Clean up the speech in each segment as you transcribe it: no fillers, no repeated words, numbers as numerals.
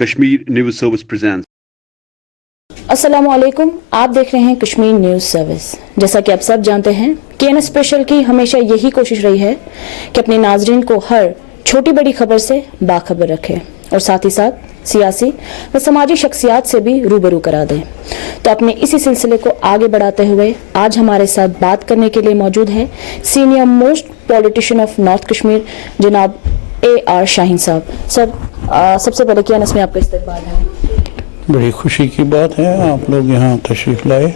Kashmir News Service presents. अस्सलामुअलैकुम, आप देख रहे हैं कश्मीर न्यूज़ सर्विस। जैसा कि आप सब जानते हैं KN स्पेशल की हमेशा यही कोशिश रही है कि अपने नाजरीन को हर छोटी बड़ी खबर से बाखबर रखे और साथ ही साथ सियासी व समाजी शख्सियात से भी रूबरू करा दें। तो अपने इसी सिलसिले को आगे बढ़ाते हुए आज हमारे साथ बात करने के लिए मौजूद है senior most politician of north Kashmir जनाब AR शाहीन साहब। सर, सबसे पहले KN में आपका इस्तकबाल है। बड़ी खुशी की बात है आप लोग यहाँ तशरीफ लाए।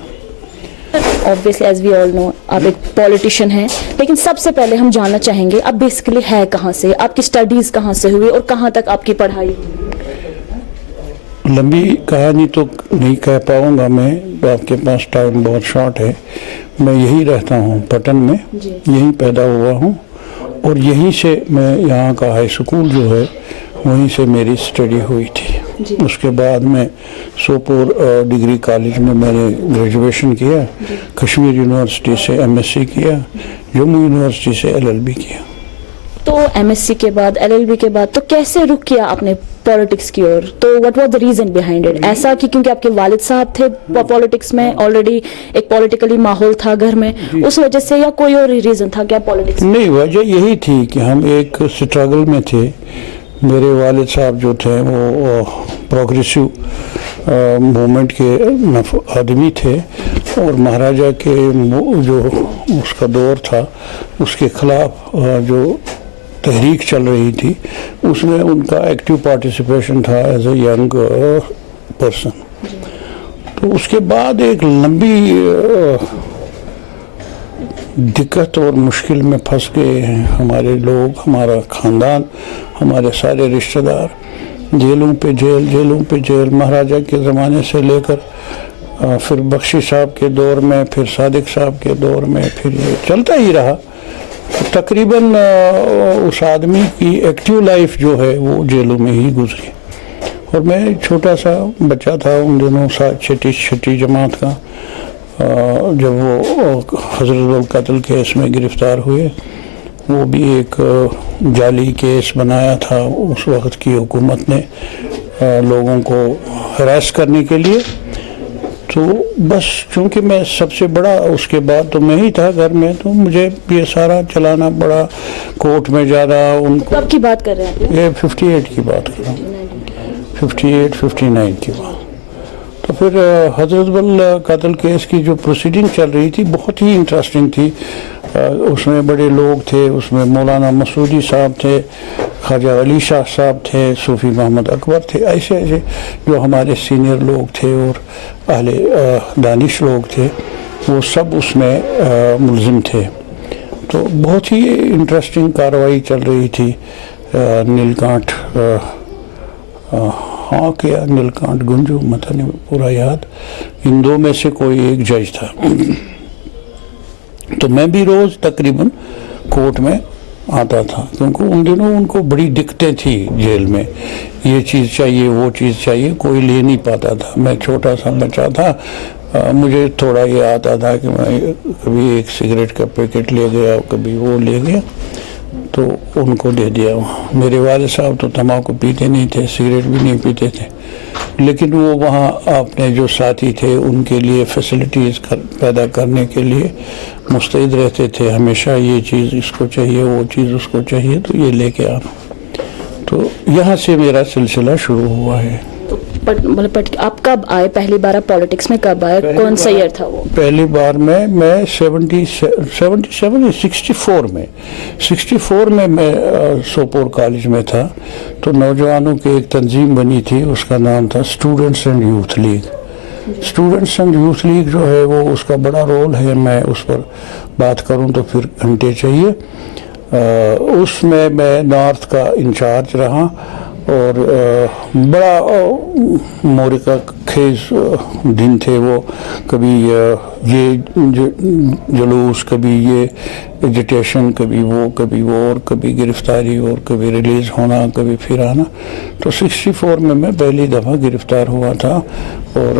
Obviously, as we all know, आप एक पॉलिटिशियन हैं, लेकिन सबसे पहले हम जानना चाहेंगे आप बेसिकली है कहाँ से, आपकी स्टडीज कहाँ से हुई और कहाँ तक आपकी पढ़ाई हुई? लंबी कहानी तो नहीं कह पाऊँगा मैं, आपके पास टाइम बहुत शॉर्ट है। मैं यहीं रहता हूँ पटन में, यहीं पैदा हुआ हूँ और यहीं से मैं यहाँ का हाई स्कूल जो है वहीं से मेरी स्टडी हुई थी। उसके बाद मैं सोपोर डिग्री कॉलेज में मैंने ग्रेजुएशन किया, कश्मीर यूनिवर्सिटी से MSc किया, जम्मू यूनिवर्सिटी से LLB किया। तो MSc के बाद LLB के बाद तो कैसे रुख किया आपने पॉलिटिक्स की ओर? तो what was the reason behind it? ऐसा कि क्योंकि आपके वालिद साहब थे पॉलिटिक्स में, ऑलरेडी एक पॉलिटिकली माहौल था घर में, उस वजह से, या कोई और रीजन था क्या पॉलिटिक्स? नहीं, वजह यही थी कि हम एक स्ट्रगल में थे। मेरे वालिद साहब जो थे वो प्रोग्रेसिव मूवमेंट के आदमी थे और महाराजा के जो उसका दौर था उसके खिलाफ जो तहरीक चल रही थी उसमें उनका एक्टिव पार्टिसिपेशन था एज ए यंग पर्सन। तो उसके बाद एक लंबी दिक्कत और मुश्किल में फंस गए हैं हमारे लोग, हमारा ख़ानदान, हमारे सारे रिश्तेदार। जेलों पे जेल, महाराजा के ज़माने से लेकर फिर बख्शी साहब के दौर में, फिर सादिक साहब के दौर में, फिर ये चलता ही रहा। तकरीबन उस आदमी की एक्टिव लाइफ जो है वो जेलों में ही गुजरी और मैं छोटा सा बच्चा था उन दिनों, छठी जमात का, जब वो हजरत कत्ल केस में गिरफ़्तार हुए। वो भी एक जाली केस बनाया था उस वक्त की हुकूमत ने लोगों को हरास करने के लिए। तो बस चूँकि मैं सबसे बड़ा, उसके बाद तो मैं ही था घर में, तो मुझे ये सारा चलाना पड़ा। कोर्ट में जाना उनको। कब की बात कर रहे हैं आप? ये 58 की बात कर रहा हूँ, 58-59 की बात। तो फिर हजरत कत्ल केस की जो प्रोसीडिंग चल रही थी बहुत ही इंटरेस्टिंग थी। उसमें बड़े लोग थे, उसमें मौलाना मसूदी साहब थे, ख्वाजा अली शाह साहब थे, सूफ़ी मोहम्मद अकबर थे, ऐसे जो हमारे सीनियर लोग थे और अहले दानिश लोग थे, वो सब उसमें मुलजिम थे। तो बहुत ही इंटरेस्टिंग कार्रवाई चल रही थी। नीलकांठ क्या नीलकांठ गुंजू, मतलब नहीं पूरा याद, इन दो में से कोई एक जज था। तो मैं भी रोज़ तकरीबन कोर्ट में आता था क्योंकि उन दिनों उनको बड़ी दिक्कतें थी जेल में, ये चीज़ चाहिए वो चीज़ चाहिए, कोई ले नहीं पाता था। मैं छोटा सा बच्चा था, मुझे थोड़ा ये आता था कि मैं कभी एक सिगरेट का पैकेट ले गया, कभी वो ले गया, तो उनको दे दिया। मेरे वाले साहब तो तम्बाकू पीते नहीं थे, सिगरेट भी नहीं पीते थे, लेकिन वो वहाँ अपने जो साथी थे उनके लिए फैसिलिटीज़ पैदा करने के लिए मुस्तैद रहते थे। हमेशा ये चीज़ इसको चाहिए, वो चीज़ उसको चाहिए, तो ये लेके आना। तो यहाँ से मेरा सिलसिला शुरू हुआ है। तो आप कब आए पहली बार? पॉलिटिक्स में कब आए? कौन सा ईयर था वो? पहली बार मैं 64 में मैं सोपोर कॉलेज में था। तो नौजवानों की एक तंजीम बनी थी, उसका नाम था students and youth league. Students and youth league जो है वो, उसका बड़ा रोल है, मैं उस पर बात करूं तो फिर घंटे चाहिए। उसमें मैं नॉर्थ का इंचार्ज रहा और बड़ा मोरिका खेज दिन थे वो। कभी ये जुलूस, कभी ये एजिटेशन, कभी वो और कभी गिरफ्तारी और कभी रिलीज़ होना, कभी फिर आना। तो 64 में मैं पहली दफ़ा गिरफ़्तार हुआ था और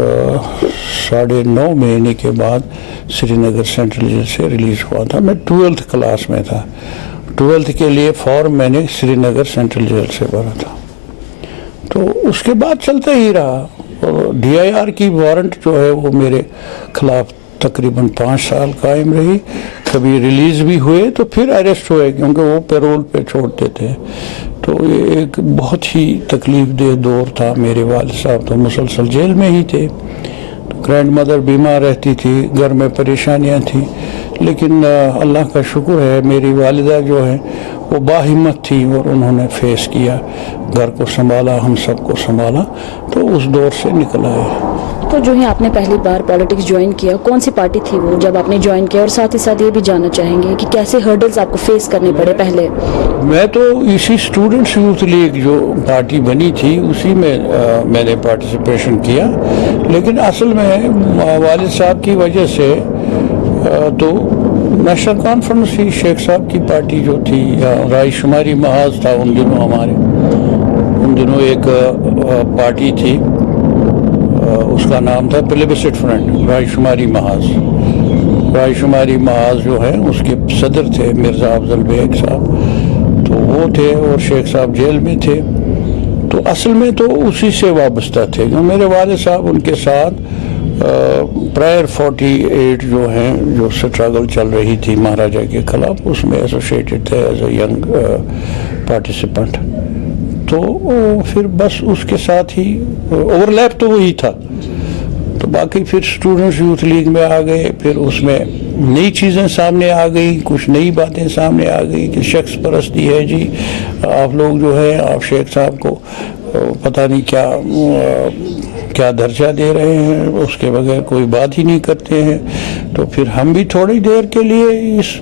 9.5 महीने के बाद श्रीनगर सेंट्रल जेल से रिलीज़ हुआ था। मैं 12th क्लास में था। 12th के लिए फॉर्म मैंने श्रीनगर सेंट्रल जेल से भरा था। तो اس کے بعد چلتا ہی رہا. اور ڈی آئی آر کی وارنٹ جو ہے وہ میرے خلاف تقریباً 5 سال قائم رہی. کبھی ریلیز بھی ہوئے تو پھر اریسٹ ہوئے کیونکہ وہ پیرول پہ چھوڑتے تھے. تو یہ ایک بہت ہی تکلیف دہ دور تھا. میرے والد صاحب تو مسلسل جیل میں ہی تھے. گرینڈ مدر بیمار رہتی تھی, گھر میں پریشانیاں تھیں, لیکن اللہ کا شکر ہے میری والدہ جو ہے وہ باہمت تھی اور انہوں نے فیس کیا, گھر کو سنبھالا, ہم سب کو سنبھالا, تو اس دور سے نکل آئے. تو جو ہے آپ نے پہلی بار پالیٹکس جوائن کیا, کون سی پارٹی تھی وہ جب آپ نے جوائن کیا, اور ساتھ ہی ساتھ یہ بھی جاننا چاہیں گے کہ کیسے ہرڈلز آپ کو فیس کرنے پڑے پہلے؟ میں تو اسی اسٹوڈنٹس یوتھ لیگ جو پارٹی بنی تھی اسی میں میں نے پارٹیسپیشن کیا, لیکن اصل میں والد صاحب کی وجہ سے تو نیشنل کانفرنس ہی شیخ صاحب کی پارٹی جو تھی, یا رائے شماری محاذ تھا ان دنوں ہمارے, ان دنوں ایک پارٹی تھی اس کا نام تھا پلیبسٹ فرنٹ, رائے شماری محاذ. رائے شماری محاذ جو ہے اس کے صدر تھے مرزا افضل بیگ صاحب, تو وہ تھے اور شیخ صاحب جیل میں تھے. تو اصل میں تو اسی سے وابستہ تھے. میرے والد صاحب ان کے ساتھ پرائر 48 جو ہیں جو سٹرگل چل رہی تھی مہاراجہ کے خلاف, اس میں ایسوسیٹڈ تھے ایز اے ینگ پارٹیسپینٹ. تو پھر بس اس کے ساتھ ہی اوور لیپ تو وہی تھا. تو باقی پھر اسٹوڈنٹس یوتھ لیگ میں آ گئے, پھر اس میں نئی چیزیں سامنے آ گئی, کچھ نئی باتیں سامنے آ گئی کہ شخص پرستی ہے جی, آپ لوگ جو ہے آپ شیخ صاحب کو پتہ نہیں کیا درجہ دے رہے ہیں, اس کے بغیر کوئی بات ہی نہیں کرتے ہیں. تو پھر ہم بھی تھوڑی دیر کے لیے اس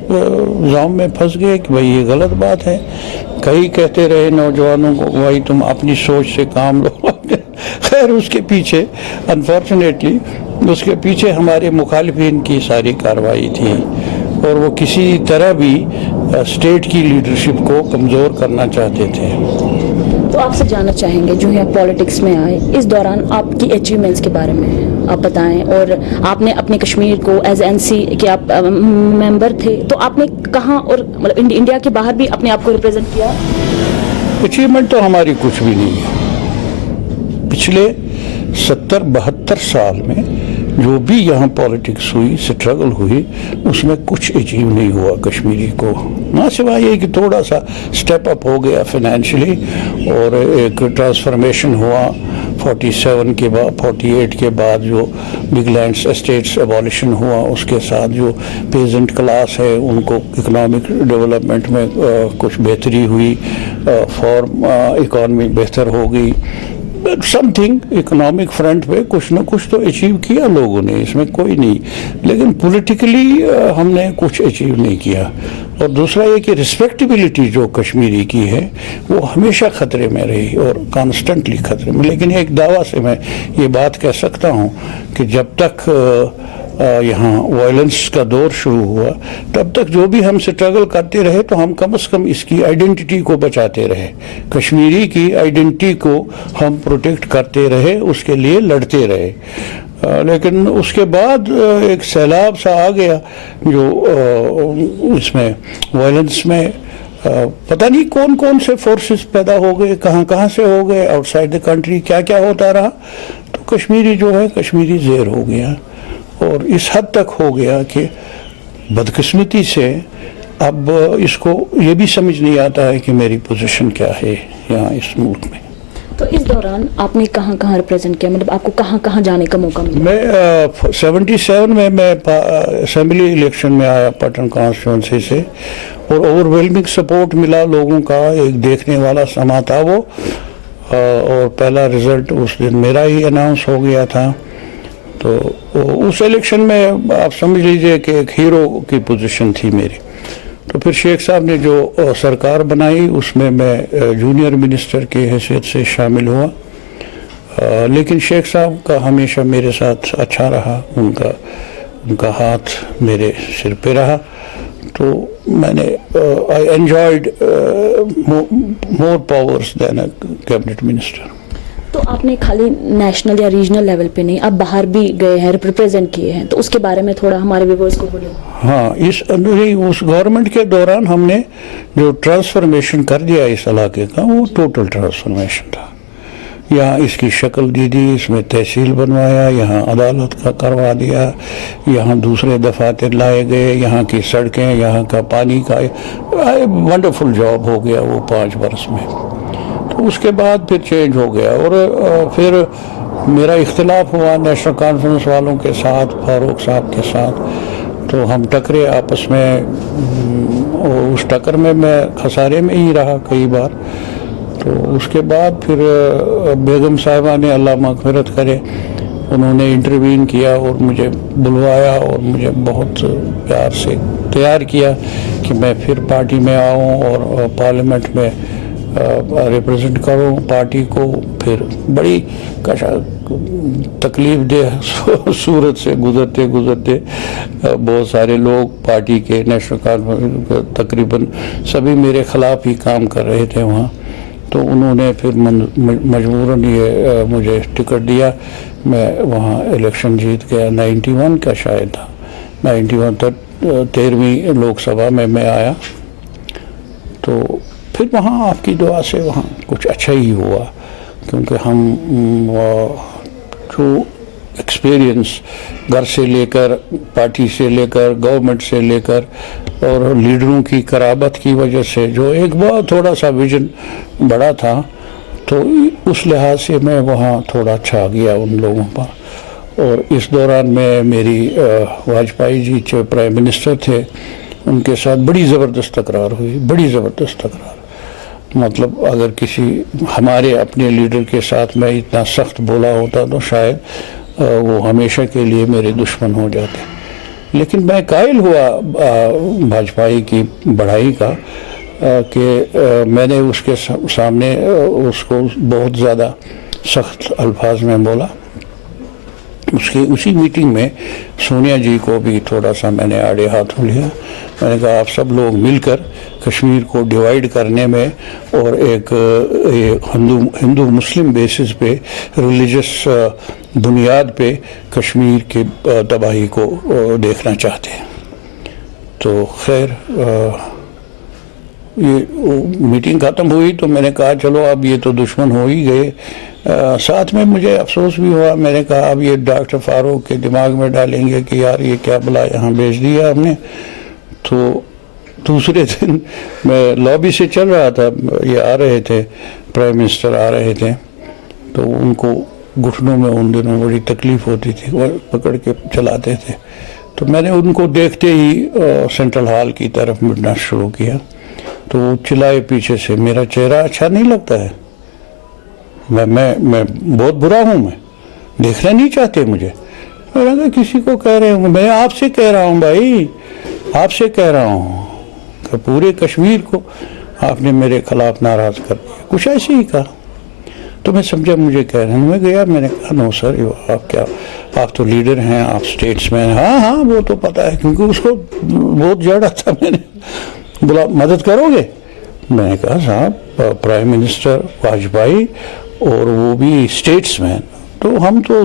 زام میں پھنس گئے کہ بھائی یہ غلط بات ہے. کئی کہتے رہے نوجوانوں کو بھائی تم اپنی سوچ سے کام لو. خیر اس کے پیچھے انفارچونیٹلی اس کے پیچھے ہمارے مخالفین کی ساری کارروائی تھی, اور وہ کسی طرح بھی اسٹیٹ کی لیڈرشپ کو کمزور کرنا چاہتے تھے. تو آپ سے جاننا چاہیں گے جو ہے آپ پالیٹکس میں آئے, اس دوران آپ کی اچیومنٹس کے بارے میں آپ بتائیں, اور آپ نے اپنے کشمیر کو ایز این سی کے آپ ممبر تھے, تو آپ نے کہاں اور مطلب انڈیا کے باہر بھی اپنے آپ کو ریپرزینٹ کیا؟ اچیومنٹ تو ہماری کچھ بھی نہیں ہے. پچھلے 70-72 سال میں جو بھی یہاں پالیٹکس ہوئی, سٹرگل ہوئی, اس میں کچھ اچیو نہیں ہوا کشمیری کو, نہ سوائے یہ کہ تھوڑا سا سٹیپ اپ ہو گیا فائنینشلی, اور ایک ٹرانسفارمیشن ہوا 47 کے بعد 48 کے بعد جو بگ لینڈس اسٹیٹس ایبولیشن ہوا, اس کے ساتھ جو پیزنٹ کلاس ہے ان کو اکنامک ڈیولپمنٹ میں کچھ بہتری ہوئی, فارم اکانومی بہتر ہو گئی, سم تھنگ اکنامک فرنٹ پہ کچھ نہ کچھ تو اچیو کیا لوگوں نے, اس میں کوئی نہیں. لیکن پولیٹیکلی ہم نے کچھ اچیو نہیں کیا. اور دوسرا یہ کہ رسپیکٹیبلٹی جو کشمیری کی ہے وہ ہمیشہ خطرے میں رہی, اور کانسٹنٹلی خطرے میں. لیکن ایک دعویٰ سے میں یہ بات کہہ سکتا ہوں کہ جب تک یہاں وائلنس کا دور شروع ہوا, تب تک جو بھی ہم سٹرگل کرتے رہے تو ہم کم از کم اس کی آئیڈینٹی کو بچاتے رہے, کشمیری کی آئیڈینٹی کو ہم پروٹیکٹ کرتے رہے, اس کے لیے لڑتے رہے. لیکن اس کے بعد ایک سیلاب سا آ گیا جو اس میں وائلنس میں پتہ نہیں کون کون سے فورسز پیدا ہو گئے, کہاں سے ہو گئے, آؤٹ سائڈ دا کنٹری کیا ہوتا رہا. تو کشمیری جو ہے کشمیری زیر ہو گیا, اور اس حد تک ہو گیا کہ بدقسمتی سے اب اس کو یہ بھی سمجھ نہیں آتا ہے کہ میری پوزیشن کیا ہے یہاں اس ملک میں. تو اس دوران آپ نے کہاں ریپرزینٹ کیا, مطلب آپ کو کہاں جانے کا موقع ملا؟ میں 77 میں اسمبلی الیکشن میں آیا پٹن کانسٹیچوئنسی سے, اور اوور ویلمنگ سپورٹ ملا لوگوں کا, ایک دیکھنے والا سما تھا وہ, اور پہلا رزلٹ اس دن میرا ہی اناؤنس ہو گیا تھا. تو اس الیکشن میں آپ سمجھ لیجئے کہ ایک ہیرو کی پوزیشن تھی میری. تو پھر شیخ صاحب نے جو سرکار بنائی اس میں جونیئر منسٹر کی حیثیت سے شامل ہوا, لیکن شیخ صاحب کا ہمیشہ میرے ساتھ اچھا رہا, ان کا ہاتھ میرے سر پہ رہا. تو میں نے I enjoyed more powers than a cabinet minister. تو آپ نے خالی نیشنل یا ریجنل لیول پہ نہیں, آپ باہر بھی گئے ہیں, ریپرزینٹ کیے ہیں, تو اس کے بارے میں تھوڑا ہمارے ویورز کو بولیں. ہاں, اس گورنمنٹ کے دوران ہم نے جو ٹرانسفارمیشن کر دیا اس علاقے کا, وہ ٹوٹل ٹرانسفارمیشن تھا. यहाँ इसकी शक्ल दी दी, इसमें तहसील बनवाया, यहाँ अदालत का करवा दिया, यहाँ दूसरे दफातर लाए गए, यहाँ की सड़कें, यहाँ का पानी का वंडरफुल जॉब हो गया वो 5 बरस में। तो उसके बाद फिर चेंज हो गया और फिर मेरा इख्तिलाफ हुआ नेशनल कॉन्फ्रेंस वालों के साथ, फारूक साहब के साथ, तो हम टकरे आपस में और उस टक्कर में मैं खसारे में ही रहा कई बार। तो उसके बाद फिर बेगम साहिबा ने, अल्लाह मग़फ़िरत करे, उन्होंने इंटरवीन किया और मुझे बुलवाया और मुझे बहुत प्यार से तैयार किया कि मैं फिर पार्टी में आऊँ और पार्लियामेंट में रिप्रेजेंट करूँ पार्टी को। फिर बड़ी तकलीफ दे सूरत से गुजरते गुजरते बहुत सारे लोग पार्टी के, नेशनल कॉन्फ्रेंस तकरीबन सभी मेरे ख़िलाफ़ ही काम कर रहे थे वहाँ। तो उन्होंने फिर मजबूरन ये मुझे टिकट दिया। मैं वहाँ इलेक्शन जीत गया, 91 का शायद था, 91 तक 13वीं लोकसभा में मैं आया। तो फिर वहाँ आपकी दुआ से वहाँ कुछ अच्छा ही हुआ, क्योंकि हम जो एक्सपीरियंस घर से लेकर, पार्टी से लेकर, गवर्नमेंट से लेकर और लीडरों की कराबत की वजह से जो एक बहुत थोड़ा सा विजन बड़ा था, तो उस लिहाज से मैं वहाँ थोड़ा छा गया उन लोगों पर। और इस दौरान में मेरी वाजपेयी जी जो प्राइम मिनिस्टर थे उनके साथ बड़ी ज़बरदस्त तकरार हुई, बड़ी ज़बरदस्त तकरार। मतलब अगर किसी हमारे अपने लीडर के साथ मैं इतना सख्त बोला होता तो शायद वो हमेशा के लिए मेरे दुश्मन हो जाते। लेकिन मैं कायल हुआ वाजपेयी की बढ़ाई का कि मैंने उसके सामने उसको बहुत ज़्यादा सख्त अल्फाज में बोला। उसी मीटिंग में सोनिया जी को भी थोड़ा सा मैंने आड़े हाथों लिया। मैंने कहा आप सब लोग मिलकर कश्मीर को डिवाइड करने में और एक हिंदू मुस्लिम बेसिस पे, रिलीजियस बुनियाद पे कश्मीर की तबाही को देखना चाहते हैं। तो खैर ये मीटिंग ख़त्म हुई तो मैंने कहा चलो अब ये तो दुश्मन हो ही गए। साथ में मुझे अफसोस भी हुआ। मैंने कहा अब ये डॉक्टर फारूक के दिमाग में डालेंगे कि यार ये क्या भला यहाँ भेज दिया हमने। तो दूसरे दिन मैं लॉबी से चल रहा था, ये आ रहे थे, प्राइम मिनिस्टर आ रहे थे, तो उनको घुटनों में उन दिनों बड़ी तकलीफ़ होती थी, वो पकड़ के चलाते थे। तो मैंने उनको देखते ही सेंट्रल हॉल की तरफ मुड़ना शुरू किया। तो वो चिल्लाए पीछे से, मेरा चेहरा अच्छा नहीं लगता है, मैं बहुत बुरा हूँ, मैं देखना नहीं चाहते मुझे। मैंने कहा किसी को कह रहे हूँ, मैं आपसे कह रहा हूँ भाई, आपसे कह रहा हूँ कि पूरे कश्मीर को आपने मेरे खिलाफ नाराज कर दिया, कुछ ऐसे ही कहा। तो मैं समझा मुझे कह रहे हैं। मैं गया, मैंने कहा नो सर, आप क्या, आप तो लीडर हैं, आप स्टेट्समैन। हाँ वो तो पता है, क्योंकि उसको बहुत जड़ा था। मैंने बोला मदद करोगे? मैंने कहा साहब प्राइम मिनिस्टर वाजपेयी और वो भी स्टेट्समैन, तो हम तो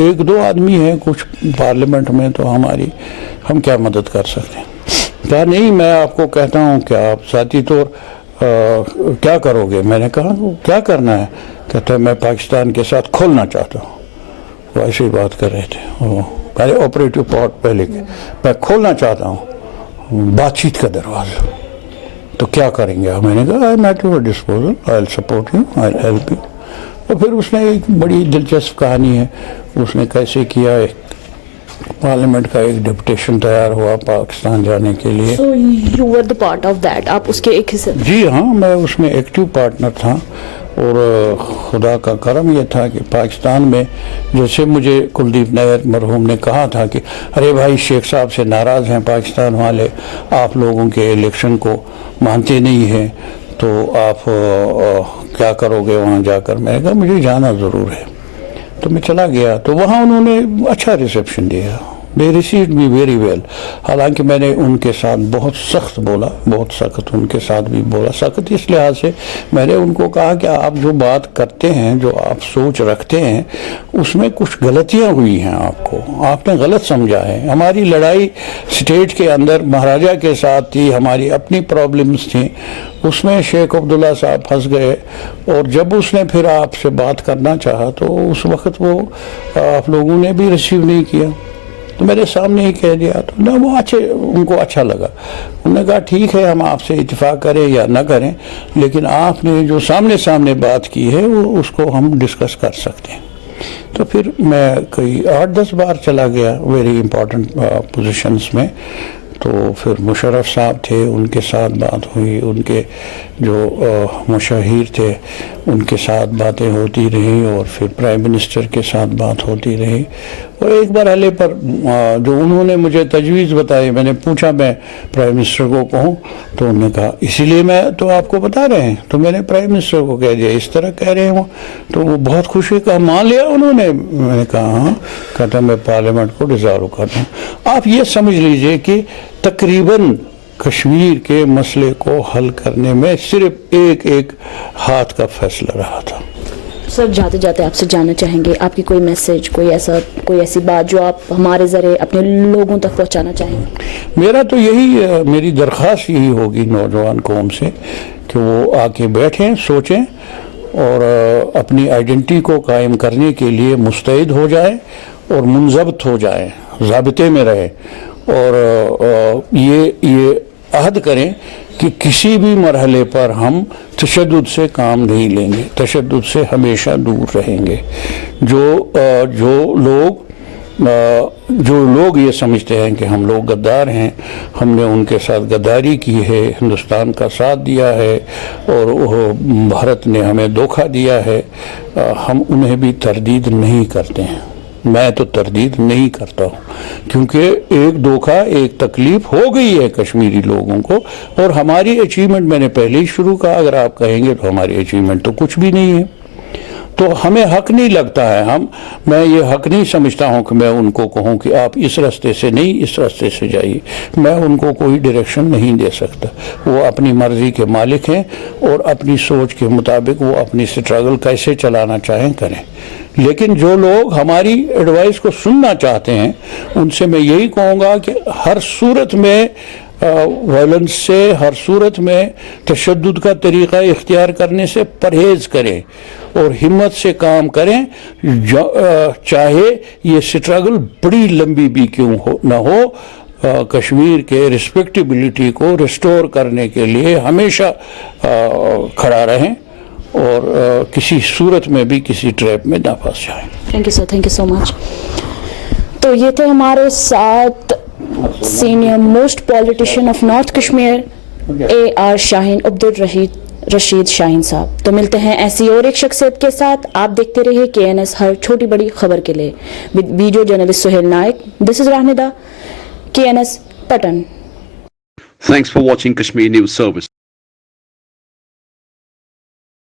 1-2 आदमी हैं कुछ पार्लियामेंट में, तो हम क्या मदद कर सकते हैं। कहा नहीं, मैं आपको कहता हूँ कि आप साथी तौर क्या करोगे। मैंने कहा क्या करना है। कहता है मैं पाकिस्तान के साथ खोलना चाहता हूँ। वो ऐसे ही बात कर रहे थे, वो पहले ऑपरेटिव पार्ट पहले के, मैं खोलना चाहता हूँ बातचीत का दरवाज़ा, तो क्या करेंगे आप। मैंने कहा I am at your disposal, I will support you, I will help you. तो फिर उसने एक बड़ी दिलचस्प कहानी है, उसने कैसे किया। एक पार्लियामेंट का एक डेपुटेशन तैयार हुआ पाकिस्तान जाने के लिए। So you were the part of that, आप उसके एक हिस्से। जी हाँ, मैं उसमें एक्टिव पार्टनर था। और खुदा का करम यह था कि पाकिस्तान में जैसे मुझे कुलदीप नैयर मरहूम ने कहा था कि अरे भाई शेख साहब से नाराज़ हैं पाकिस्तान वाले, आप लोगों के इलेक्शन को मानते नहीं हैं, तो आप क्या करोगे वहाँ जाकर। मैंने कहा मुझे जाना ज़रूर है। तो मैं चला गया, तो वहाँ उन्होंने अच्छा रिसेप्शन दिया, they received me very well. हालांकि मैंने उनके साथ बहुत सख्त बोला, बहुत सख्त उनके साथ भी बोला। सख्त इस लिहाज से मैंने उनको कहा कि आप जो बात करते हैं, जो आप सोच रखते हैं, उसमें कुछ गलतियां हुई हैं, आपने गलत समझा है। हमारी लड़ाई स्टेट के अंदर महाराजा के साथ थी, हमारी अपनी प्रॉब्लम्स थी, उसमें शेख अब्दुल्ला साहब फंस गए। और जब उसने फिर आपसे बात करना चाहा तो उस वक्त वो आप लोगों ने भी रिसीव नहीं किया, तो मेरे सामने ही कह दिया। तो ना वो उनको अच्छा लगा। उन्होंने कहा ठीक है, हम आपसे इत्तेफाक करें या ना करें, लेकिन आपने जो सामने सामने बात की है वो उसको हम डिस्कस कर सकते हैं। तो फिर मैं कई 8-10 बार चला गया वेरी इंपॉर्टेंट पोजीशंस में। तो फिर मुशर्रफ साहब थे, उनके साथ बात हुई, उनके जो मुशाहिर थे उनके साथ बातें होती रही, और फिर प्राइम मिनिस्टर के साथ बात होती रही। और एक बार हले पर जो उन्होंने मुझे तजवीज़ बताई, मैंने पूछा मैं प्राइम मिनिस्टर को कहूँ, तो उन्होंने कहा इसीलिए मैं तो आपको बता रहे हैं। तो मैंने प्राइम मिनिस्टर को कह दिया इस तरह कह रहे हो, तो वो बहुत खुशी का मान लिया उन्होंने। मैंने कहा हाँ, कहता मैं पार्लियामेंट को डिज़ॉल्व कर दूँ। आप ये समझ लीजिए कि तकरीबन कश्मीर के मसले को हल करने में सिर्फ एक हाथ का फैसला रहा था। सर, जाते जाते आपसे जानना चाहेंगे आपकी कोई मैसेज, कोई ऐसी बात जो आप हमारे ज़रिए अपने लोगों तक पहुंचाना चाहेंगे? मेरा तो यही, मेरी दरख्वास्त यही होगी नौजवान कौम से कि वो आके बैठें, सोचें और अपनी आइडेंटिटी को कायम करने के लिए मुस्तैद हो जाए और मुंज़ब्त हो जाए, ज़ाबिते में रहे, और ये अहद करें कि किसी भी मरहले पर हम तशद्दुद से काम नहीं लेंगे, तशद्दुद से हमेशा दूर रहेंगे। जो लोग ये समझते हैं कि हम लोग गद्दार हैं, हमने उनके साथ गद्दारी की है, हिंदुस्तान का साथ दिया है और भारत ने हमें धोखा दिया है, हम उन्हें भी तरदीद नहीं करते हैं। मैं तो तरदीद नहीं करता हूँ, क्योंकि एक धोखा, एक तकलीफ हो गई है कश्मीरी लोगों को, और हमारी अचीवमेंट मैंने पहले ही शुरू कहा, अगर आप कहेंगे तो हमारी अचीवमेंट तो कुछ भी नहीं है। तो हमें हक नहीं लगता है, मैं ये हक नहीं समझता हूँ कि मैं उनको कहूँ कि आप इस रास्ते से नहीं, इस रास्ते से जाइए। मैं उनको कोई डायरेक्शन नहीं दे सकता। वो अपनी मर्जी के मालिक हैं और अपनी सोच के मुताबिक वो अपनी स्ट्रगल कैसे चलाना चाहें करें। लेकिन जो लोग हमारी एडवाइस को सुनना चाहते हैं, उनसे मैं यही कहूँगा कि हर सूरत में वायलेंस से, हर सूरत में तशद्दुद का तरीक़ा इख्तियार करने से परहेज़ करें और हिम्मत से काम करें, चाहे ये स्ट्रगल बड़ी लंबी भी क्यों ना हो। कश्मीर के रिस्पेक्टिबिलिटी को रिस्टोर करने के लिए हमेशा खड़ा रहें और किसी सूरत में भी किसी ट्रैप में ना फंस जाएं। Thank you sir, thank you so much. तो ये थे हमारे साथ senior most politician of north Kashmir AR Shaheen, Abdul Rashid Shaheen साहब। तो मिलते हैं ऐसी और एक शख्सियत के साथ। आप देखते रहिए KNS हर छोटी बड़ी खबर के लिए। Video journalist Suhail Nayak, this is Rahmida, KNS Patan. Thanks for watching Kashmir News Service.